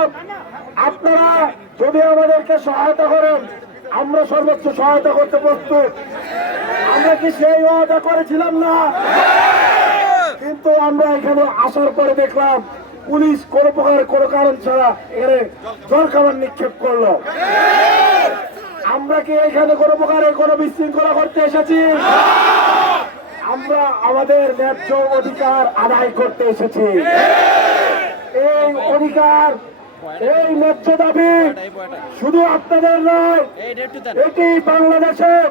বললাম আপনারা যদি আমাদেরকে সহায়তা করেন আমরা সর্বোচ্চ সহায়তা করতে প্রস্তুত। আমরা কি সেই ওয়াদা করেছিলাম না? কিন্তু আমরা এখানে আসার পরে দেখলাম পুলিশ কোন প্রকার কোনো কারণ ছাড়া এখানে জলখাবার নিক্ষেপ করলো। আমরা কি এখানে কোনো প্রকারের কোনো বিশৃঙ্খলা করতে এসেছি? আমরা আমাদের ন্যায্য অধিকার আদায় করতে এসেছি। এই অধিকার, এই ন্যায্য দাবি শুধু আপনাদের নয়, এটি বাংলাদেশের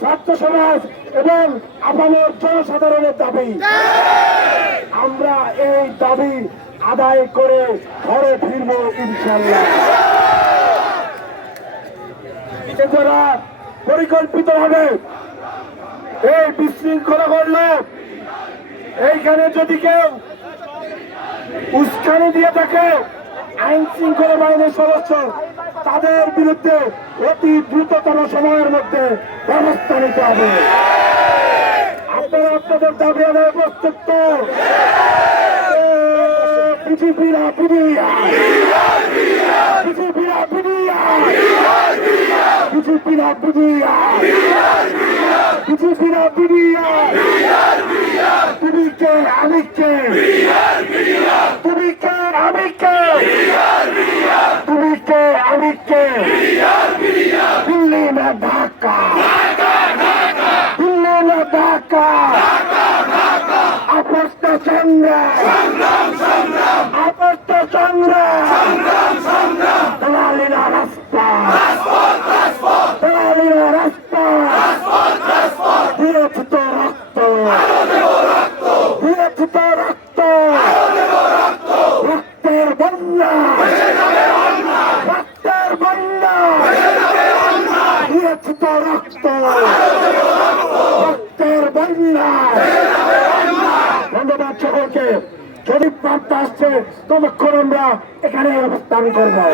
ছাত্র সমাজ এবং আপামর জনসাধারণের দাবি। আমরা এই দাবি আদায় করে ঘরে ফিরব ইনশাল্লাহ। এছাড়া পরিকল্পিত ভাবে এই বিশৃঙ্খলা করলো, এইখানে যদি কেউ উস্কানি দিয়ে থাকে আইন শৃঙ্খলা বাহিনীর সদস্য, তাদের বিরুদ্ধে অতি দ্রুততম সময়ের মধ্যে ব্যবস্থা নিতে হবে। আপনারা আপনাদের দাবি আদায় প্রস্তুত তো? বিজেপিরা বিডিয়া, বিজেপিরা বিডিয়া, বিজেপিরা বিডিয়া, বিজেপিরা বিডিয়া। তুমি কে আমি কে? তুমি কে আমি কে? তুমি কে আমি কে? দিল্লি না ঢাকা, দিল্লি না ঢাকা, আপস্ত সংগ্রাম, আপস্ত সংগ্রাম, দালালিরা রাস্তা, দালালিরা রাস্তা, দিয়েছে তো রক্ত, দিয়েছে তো রক্ত, রক্তের বন্যা, রক্তের বন্যা, দিয়েছে তো রক্ত, রক্তের বন্যা। ধন্যবাদ সকলকে। যদি প্রাপ্ত আসছে ততক্ষণ আমরা এখানে অবস্থান করবো।